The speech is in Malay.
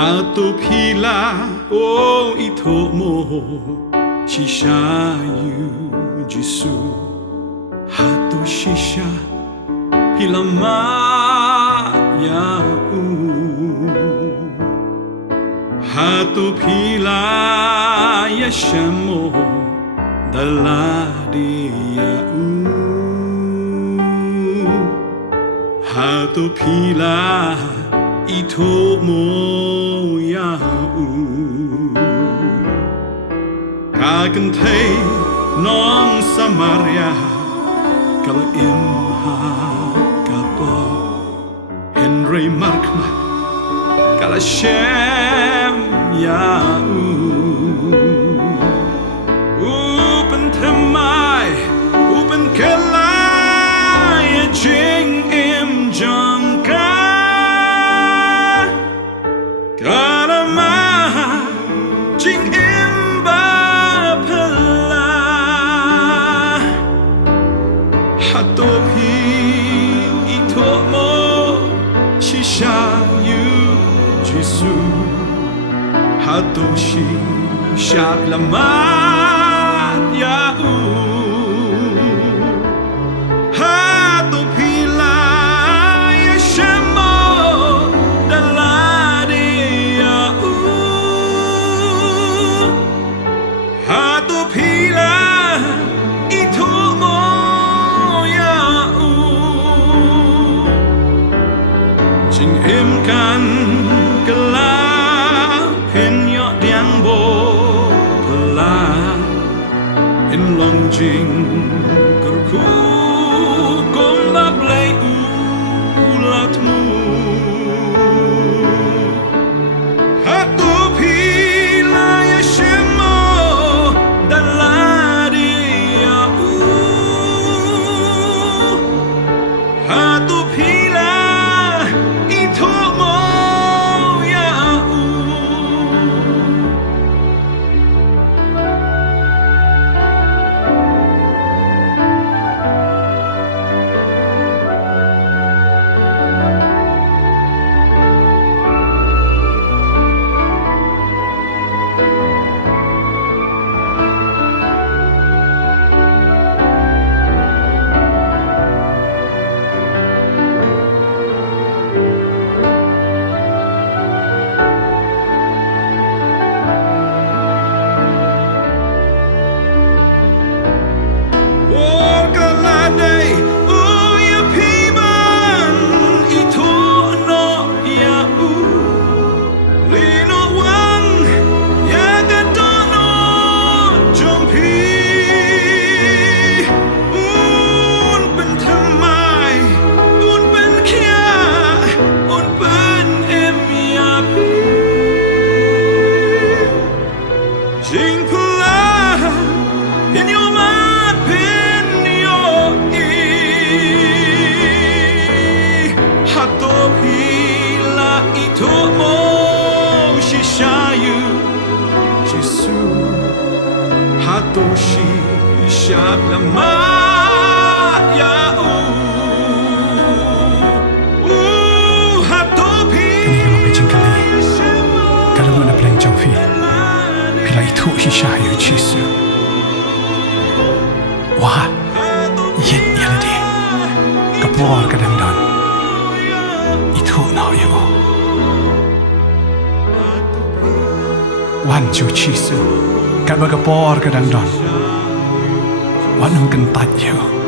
Hatu pila o ito mo Shishayu Jisu Hatu shisha pila maya Hatu pila yashamo daladia Hatu pila ito mo ya Kagantay nong Samaria Kala imha kapo Henry Markman Kala Shem ya Upen temai Upen kelai Jing im jangka Kalama Jing im bapela Hatopi ito mo Shishayu Jisu Hatoshi Shaklamat Yau Hatopila Yashemo Daladi Yau Hatopila ito mo Yau Jing imkan kelak Penyo diang bo pela in long jing kerku kong la blay ulatmu Hatu pila yashemo daladi yau Hatu pila ito mo Jing pula in your mind, pin your ear. Hatopila ito mo shishayu Jisu Hatoshi shaklamat yau Kanila mejingkali Kalau mana pelang jangfi Pila itu hishayu Jisu Wah Yit yaladi Kapor kadang dan Itu nao yu Wan ju Jisu Kat kapor kadang dan Wan hung kentat yu